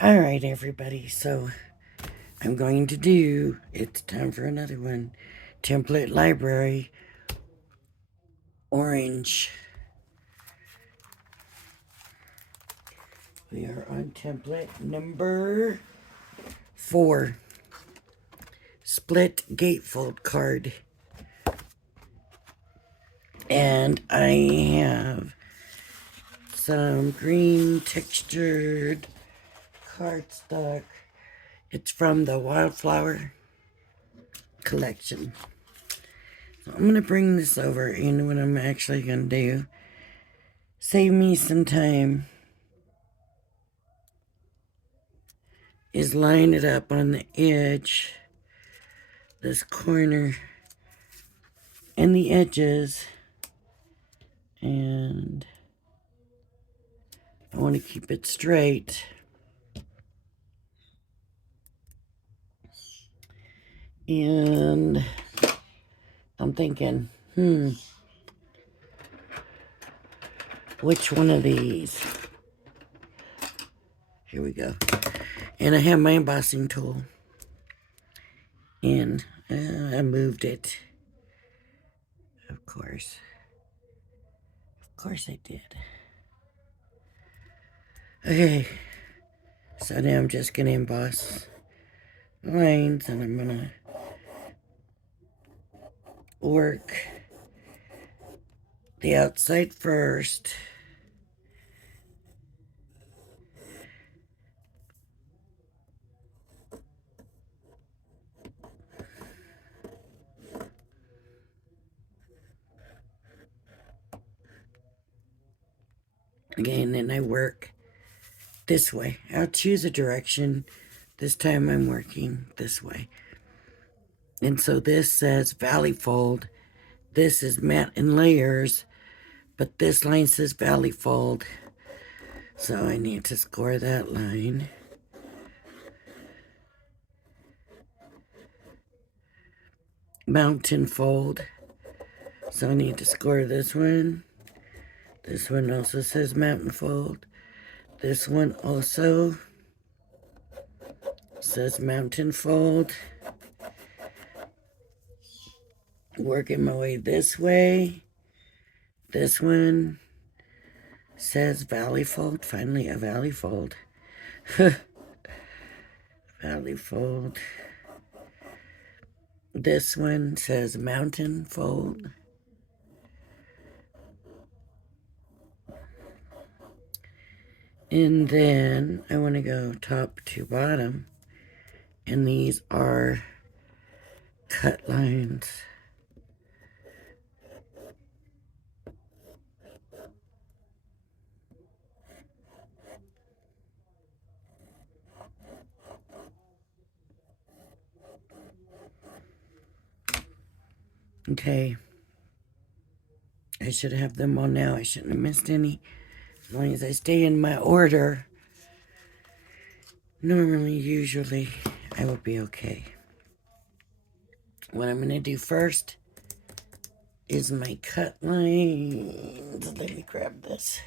All right, everybody. So I'm going to do, it's time for another one. Template Library, Orange. We are on template number 4. Split Gatefold Card. And I have some green textured cardstock. It's from the Wildflower collection. So I'm going to bring this over, and what I'm actually going to do, save me some time, is line it up on the edge, this corner, and the edges, and I want to keep it straight. And I'm thinking, which one of these? Here we go. And I have my embossing tool, and I moved it. Of course I did. Okay, so now I'm just gonna emboss lines, and I'm gonna work the outside first. Again, and I work this way. I'll choose a direction. This time I'm working this way. And so this says Valley Fold. This is matte in layers, but this line says Valley Fold. So I need to score that line. Mountain Fold. So I need to score this one. This one also says Mountain Fold. This one also says Mountain Fold. Working my way this way. This one says Valley Fold. Finally, a Valley Fold. Valley Fold. This one says Mountain Fold. And then I want to go top to bottom. And these are cut lines. Okay. I should have them all now. I shouldn't have missed any. As long as I stay in my order, normally, usually, I will be okay. What I'm going to do first is my cut lines. Let me grab this.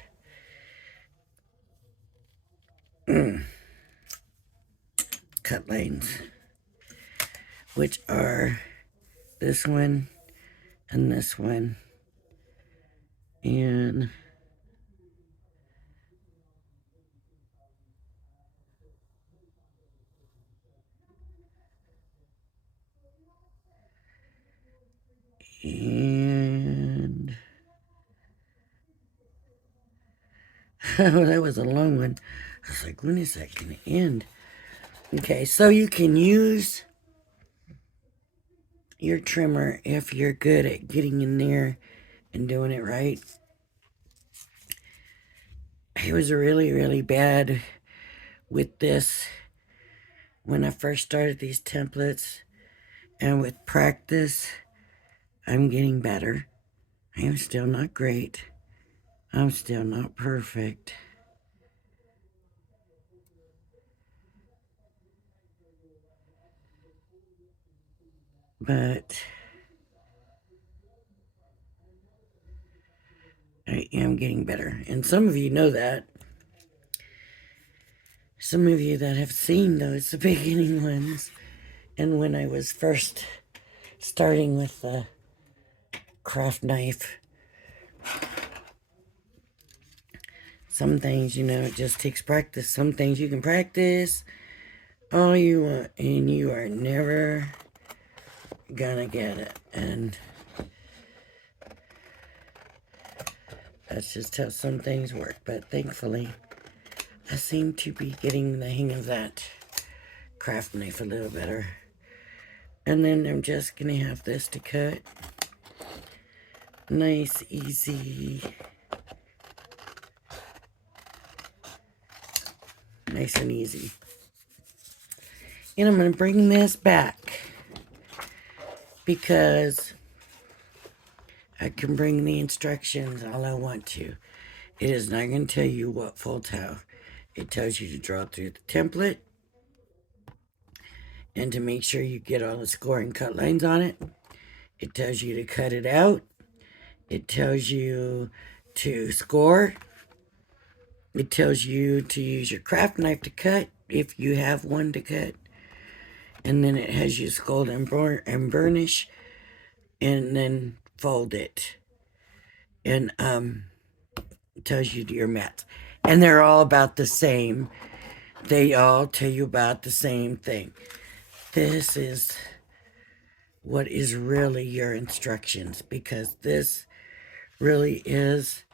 Cut lines, which are this one and this one. And oh, that was a long one. I was like, when is that going to end? Okay, so you can use your trimmer if you're good at getting in there and doing it right. I was really, really bad with this when I first started these templates, and with practice, I'm getting better. I am still not great. I'm still not perfect. But I am getting better. And some of you know that. some of you that have seen those beginning ones, and when I was first starting with the craft knife, some things, you know, it just takes practice. Some things you can practice all you want, and you are never gonna get it. And that's just how some things work. But thankfully, I seem to be getting the hang of that craft knife a little better. And then I'm just gonna have this to cut. Nice, easy. Nice and easy. And I'm going to bring this back because I can bring the instructions all I want to. It is not going to tell you what folds how. It tells you to draw through the template and to make sure you get all the score and cut lines on it. It tells you to cut it out. It tells you to score. It tells you to use your craft knife to cut if you have one to cut. And then it has you scald and burnish and then fold it. And it tells you your mats. And they're all about the same. They all tell you about the same thing. This is what is really your instructions, because this really is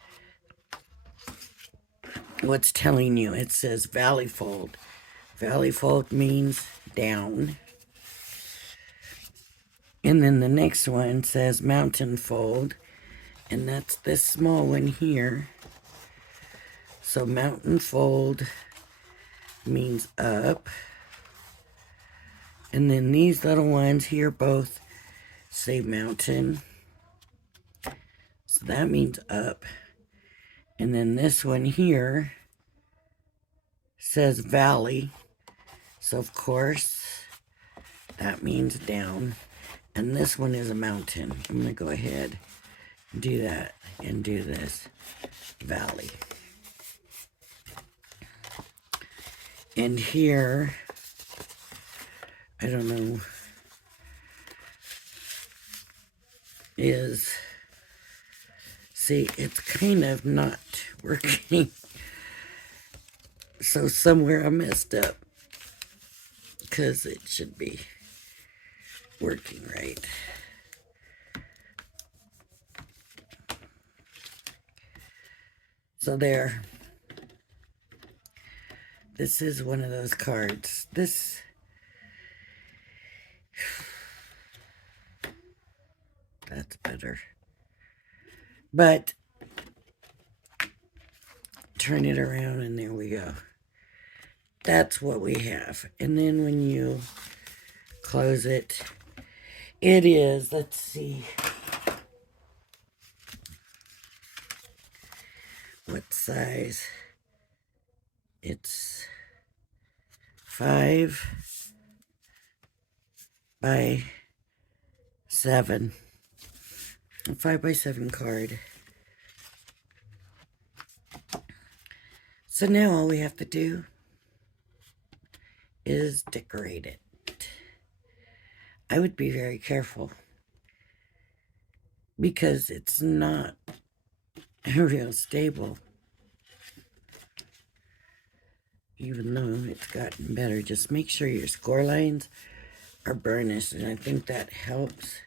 what's telling you. It says valley fold. Valley fold means down. And then the next one says mountain fold, and that's this small one here. So mountain fold means up. And then these little ones here both say mountain. So that means up. And then this one here says valley. So of course that means down. And this one is a mountain. I'm going to go ahead and do that and do this. Valley. And here, I don't know, is, see, it's kind of not working. So somewhere I messed up, because it should be working right. So there. This is one of those cards. That's better. But turn it around and there we go. That's what we have. And then when you close it, it is, let's see, what size? It's 5 by 7. A 5 by 7 card. So now all we have to do is decorate it. I would be very careful because it's not real stable. Even though it's gotten better, just make sure your score lines are burnished, and I think that helps.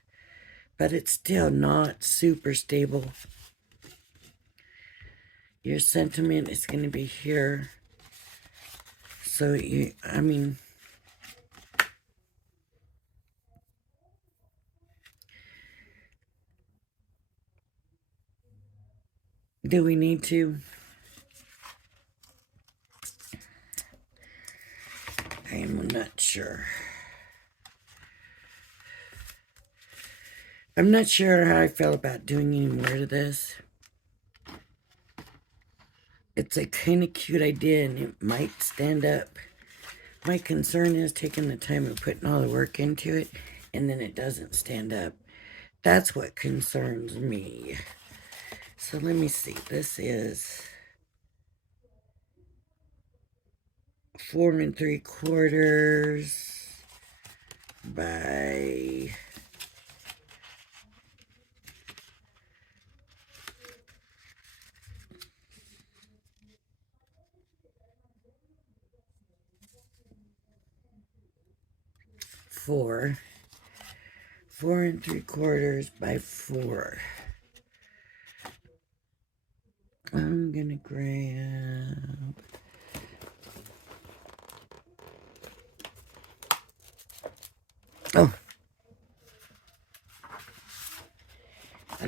But it's still not super stable. Your sentiment is going to be here. So, I mean, do we need to? I am not sure. I'm not sure how I feel about doing any more to this. It's a kind of cute idea, and it might stand up. My concern is taking the time and putting all the work into it, and then it doesn't stand up. That's what concerns me. So let me see. This is 4 3/4 by 4. 4 3/4 by 4. I'm gonna grab I'll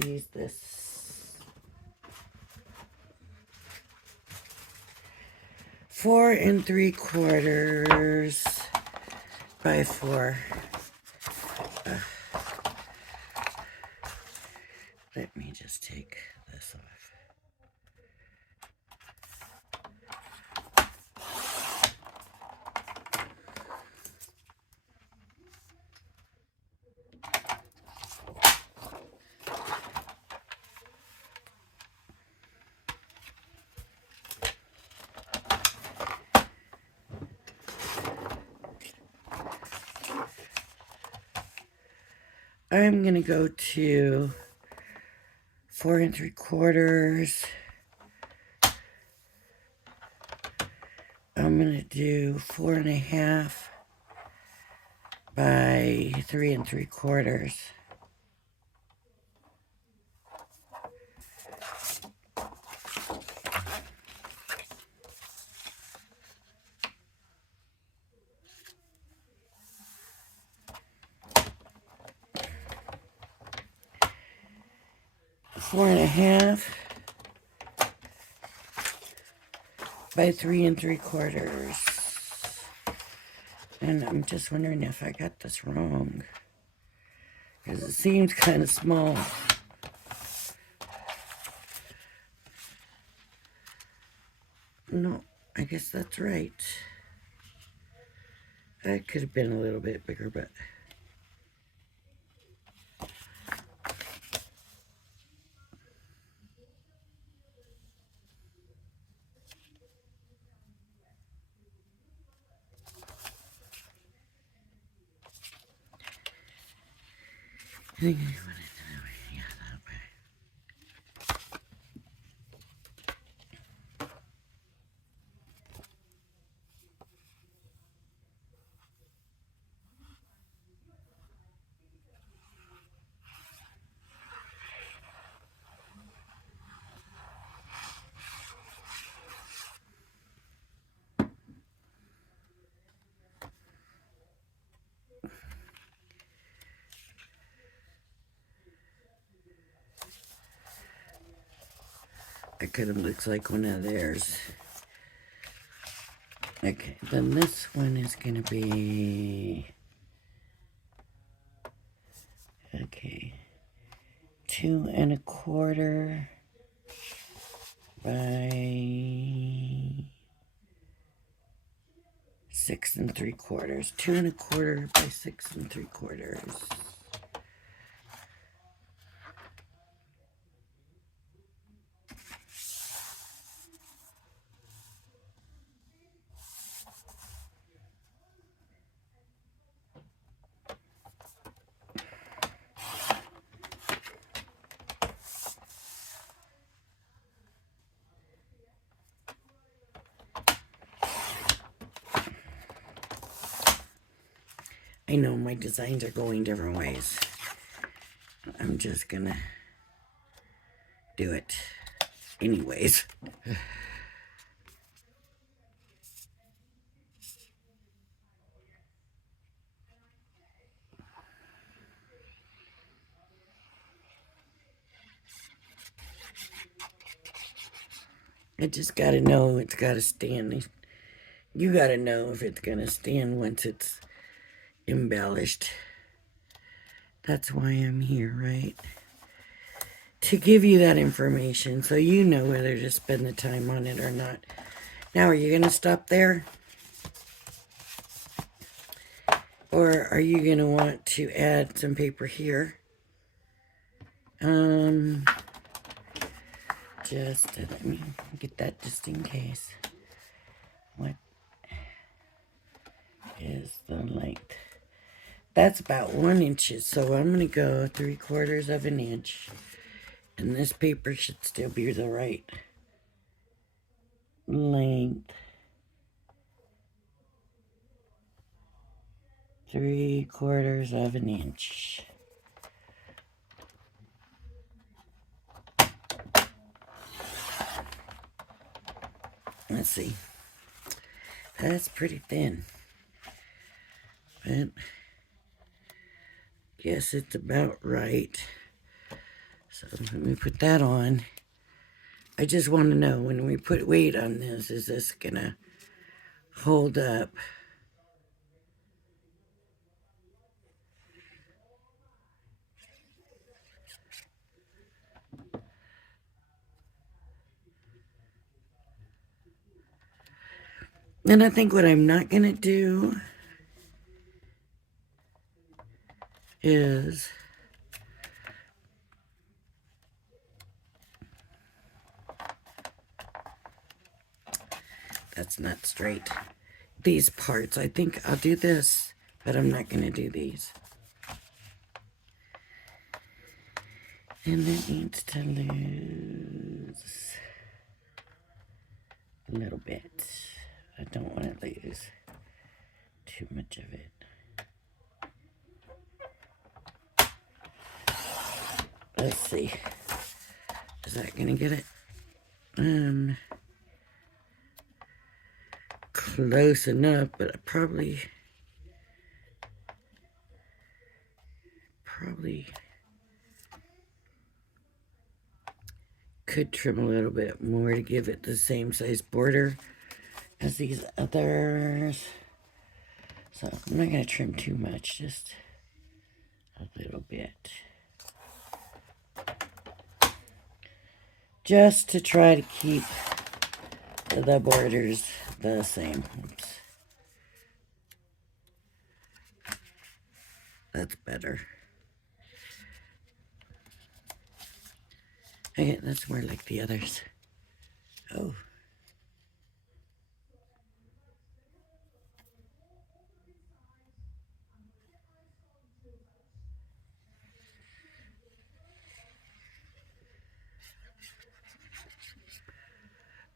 use this 4 3/4 by 4. Let me just take this off. I'm gonna go to 4 3/4. I'm gonna do 4 1/2 by 3 3/4. Four and a half by 3 3/4. And I'm just wondering if I got this wrong, because it seems kind of small. No, I guess that's right. That could have been a little bit bigger, but I think I want it that way. Yeah, that way. It kind of looks like one of theirs. Okay, then this one is going to be, okay, 2 1/4 by 6 3/4. 2 1/4 by 6 3/4. I know my designs are going different ways. I'm just gonna do it anyways. I just gotta know it's gotta stand. You gotta know if it's gonna stand once it's embellished. That's why I'm here, right? To give you that information so you know whether to spend the time on it or not. Now, are you gonna stop there? Or are you gonna want to add some paper here? Just let me get that just in case. What? is the length. That's about 1 inch, so I'm going to go 3/4 of an inch. And this paper should still be the right length. 3/4 of an inch. Let's see. That's pretty thin. But guess it's about right. So let me put that on. I just want to know, when we put weight on this, is this gonna hold up? And I think what I'm not gonna do is that's not straight. These parts, I think I'll do this, but I'm not gonna do these. And it needs to lose a little bit. I don't want to lose too much of it. Let's see. Is that gonna get it? Close enough, but I probably could trim a little bit more to give it the same size border as these others. So I'm not gonna trim too much, just a little bit. Just to try to keep the borders the same. Oops. That's better. Okay, that's more like the others. Oh.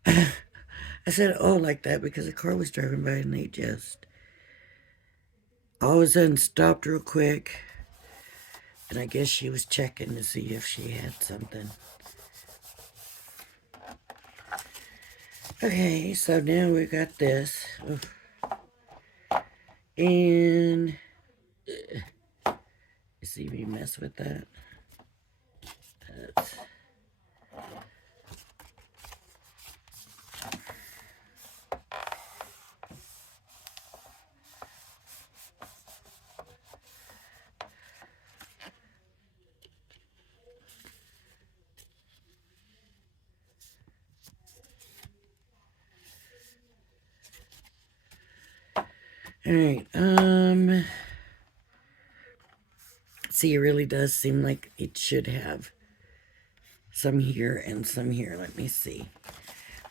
I said, oh, like that because a car was driving by and they just all of a sudden stopped real quick. And I guess she was checking to see if she had something. Okay, so now we got this. And you see me mess with that? That's, alright, see, it really does seem like it should have some here and some here. Let me see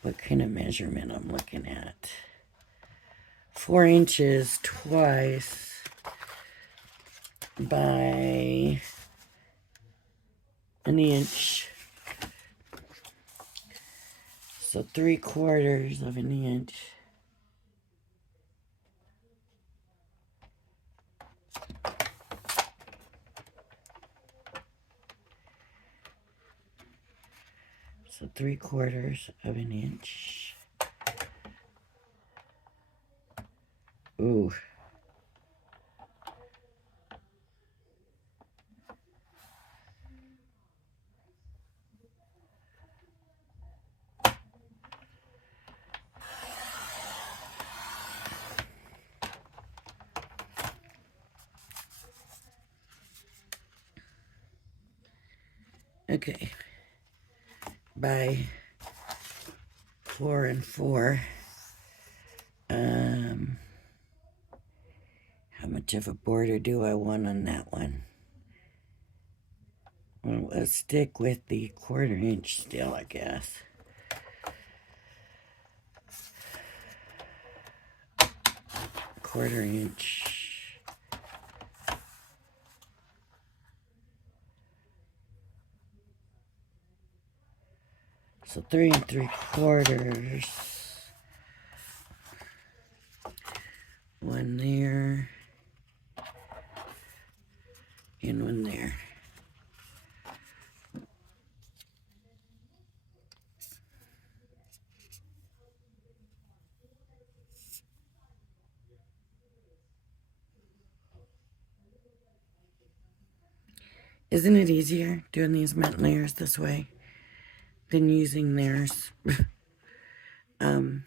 what kind of measurement I'm looking at. 4 inches twice by an inch. So 3/4 of an inch. So 3/4 of an inch. Ooh. Okay. By 4 and 4. How much of a border do I want on that one? Well, let's stick with the 1/4 inch still, I guess. 1/4 inch. So 3 3/4. One there. And one there. Isn't it easier doing these matte layers this way than using theirs? And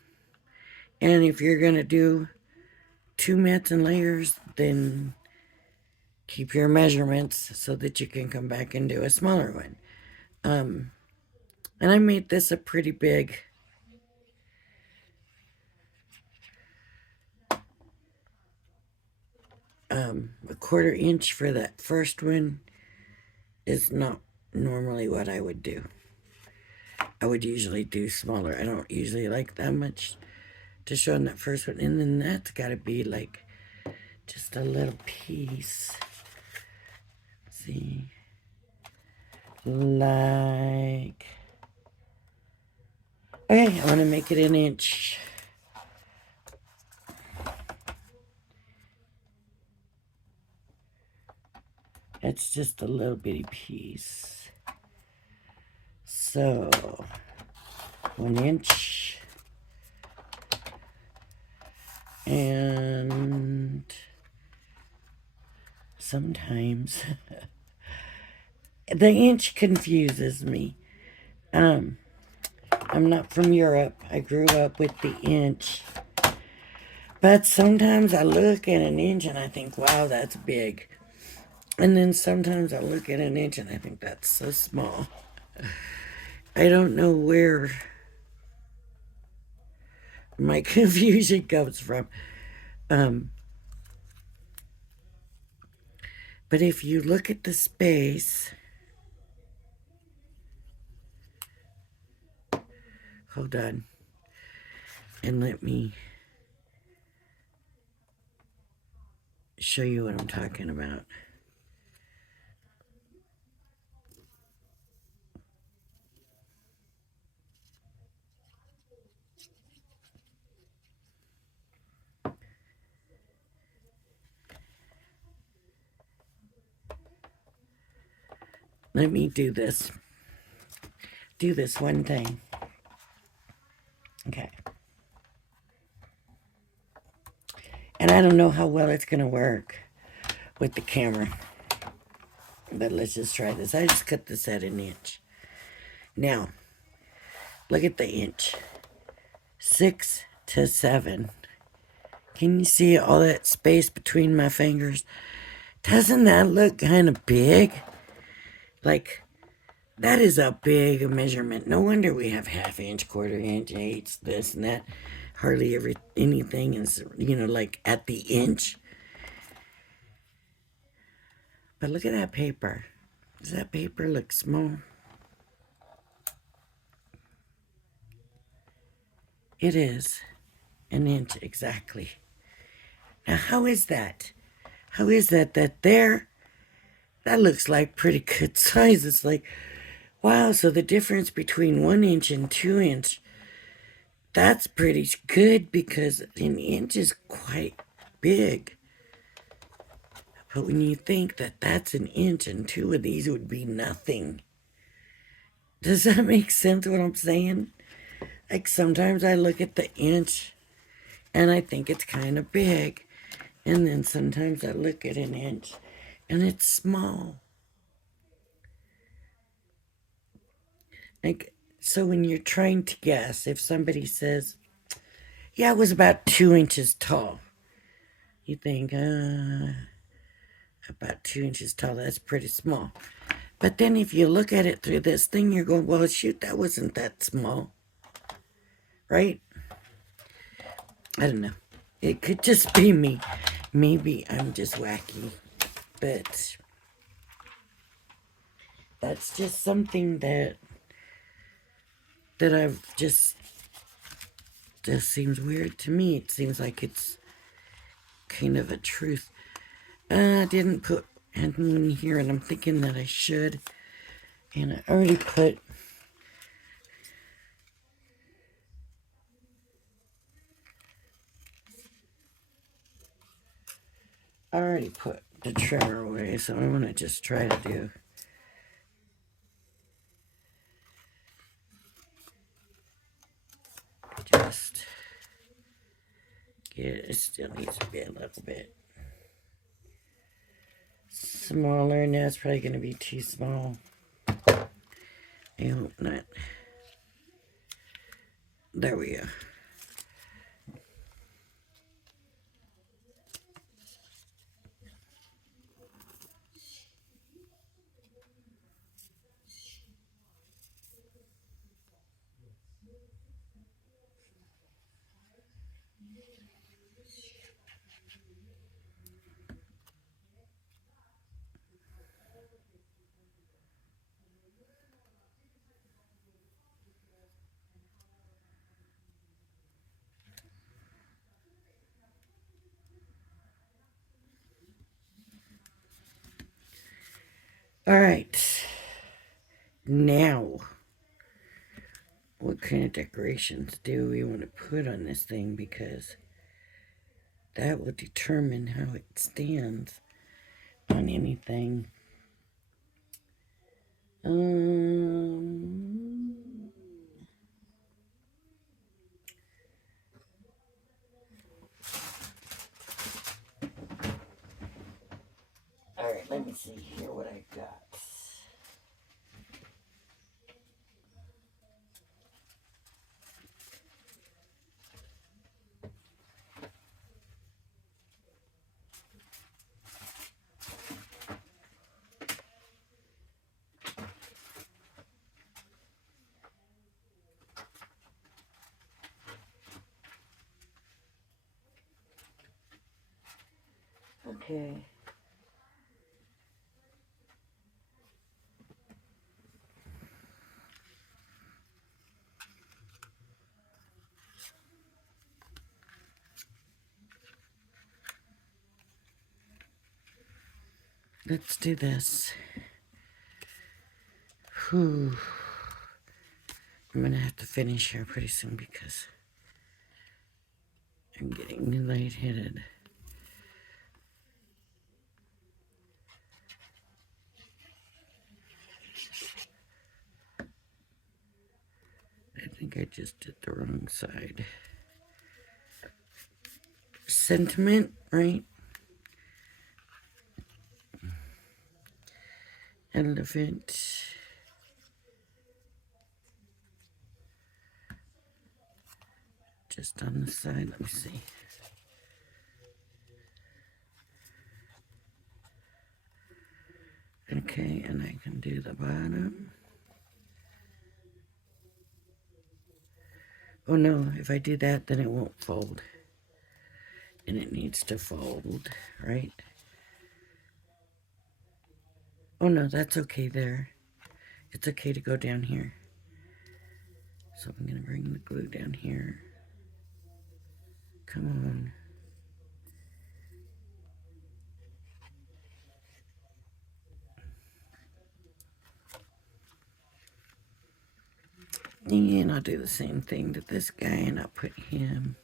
if you're going to do 2 mats and layers, then keep your measurements so that you can come back and do a smaller one. And I made this a pretty big. A 1/4 inch for that first one is not normally what I would do. I would usually do smaller. I don't usually like that much to show in that first one. And then that's got to be like just a little piece. See? Like... Okay, I want to make it an inch. It's just a little bitty piece. So, 1 inch. And sometimes the inch confuses me. I'm not from Europe. I grew up with the inch. But sometimes I look at an inch and I think, wow, that's big. And then sometimes I look at an inch and I think that's so small. I don't know where my confusion comes from. But if you look at the space, hold on, and let me show you what I'm talking about. Let me do this. Do this one thing. Okay. And I don't know how well it's going to work with the camera. But let's just try this. I just cut this at 1 inch. Now, look at the inch. 6 to 7. Can you see all that space between my fingers? Doesn't that look kind of big? Like, that is a big measurement. No wonder we have 1/2 inch, 1/4 inch, eighths, this and that. Hardly anything is, like at the inch. But look at that paper. Does that paper look small? It is 1 inch exactly. Now, how is that? How is that there? That looks like pretty good size. It's like, wow, so the difference between 1 inch and 2 inch, that's pretty good because 1 inch is quite big. But when you think that that's 1 inch and 2 of these would be nothing. Does that make sense what I'm saying? Like sometimes I look at the inch and I think it's kind of big. And then sometimes I look at 1 inch and it's small. Like, so when you're trying to guess, if somebody says, yeah, it was about 2 inches tall, you think, about 2 inches tall, that's pretty small. But then if you look at it through this thing, you're going, well, shoot, that wasn't that small. Right? I don't know. It could just be me. Maybe I'm just wacky. But that's just something that I've just seems weird to me. It seems like it's kind of a truth. I didn't put anything here, and I'm thinking that I should. And I already put the trimmer away, so I'm going to just try to do just get it still needs to be a little bit smaller. Now it's probably going to be too small. I hope not. There we go. All right. Now, what kind of decorations do we want to put on this thing? Because that will determine how it stands on anything. All right, let me see here what I got. Okay. Let's do this. Whew. I'm gonna have to finish here pretty soon because I'm getting lightheaded. I think I just did the wrong side. Sentiment, right? Elephant. Just on the side, let me see. Okay, and I can do the bottom. Oh no, if I do that, then it won't fold. And it needs to fold, right? Oh no, that's okay there. It's okay to go down here. So I'm gonna bring the glue down here. Come on. And I'll do the same thing to this guy, and I'll put him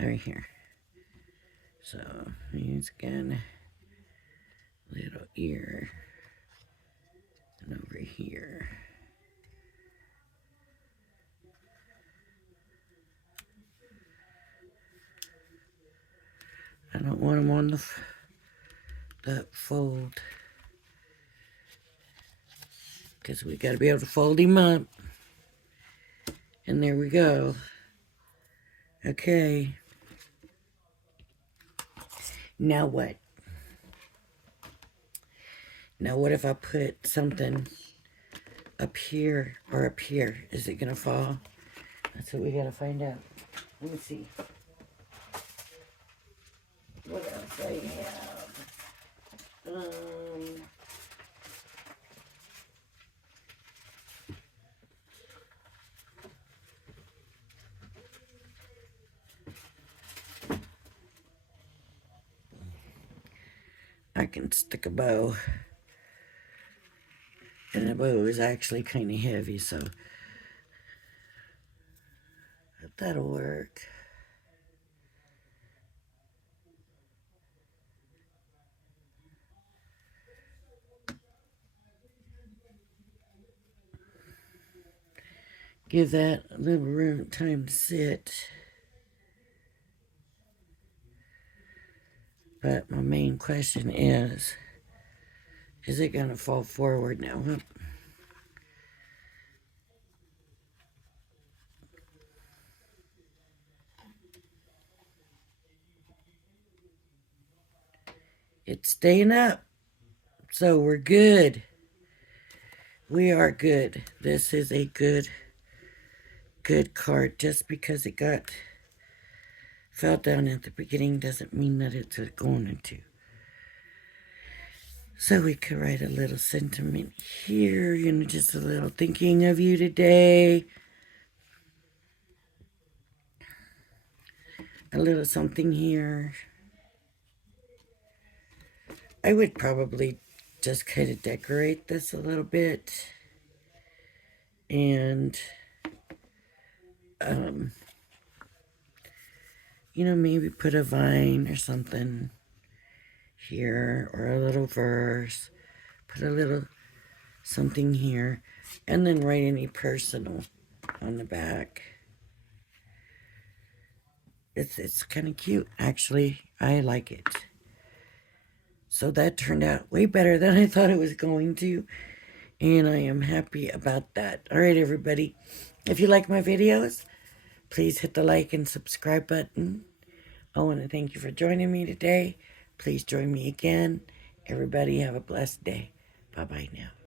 over here. So he's got a little ear, and over here. I don't want him on the fold, because we got to be able to fold him up. And there we go. Okay. Now what? Now what if I put something up here or up here? Is it going to fall? That's what we got to find out. Let me see. What else I have? can stick a bow. And the bow is actually kind of heavy, so that'll work. Give that a little room, time to sit. But my main question is it going to fall forward now? It's staying up. So we're good. We are good. This is a good card. Just because it fell down at the beginning doesn't mean that it's going to. So we could write a little sentiment here, just a little thinking of you today. A little something here. I would probably just kind of decorate this a little bit. And, maybe put a vine or something here, or a little verse. Put a little something here. And then write any personal on the back. It's kind of cute, actually. I like it. So that turned out way better than I thought it was going to. And I am happy about that. All right, everybody. If you like my videos, please hit the like and subscribe button. I want to thank you for joining me today. Please join me again. Everybody have a blessed day. Bye-bye now.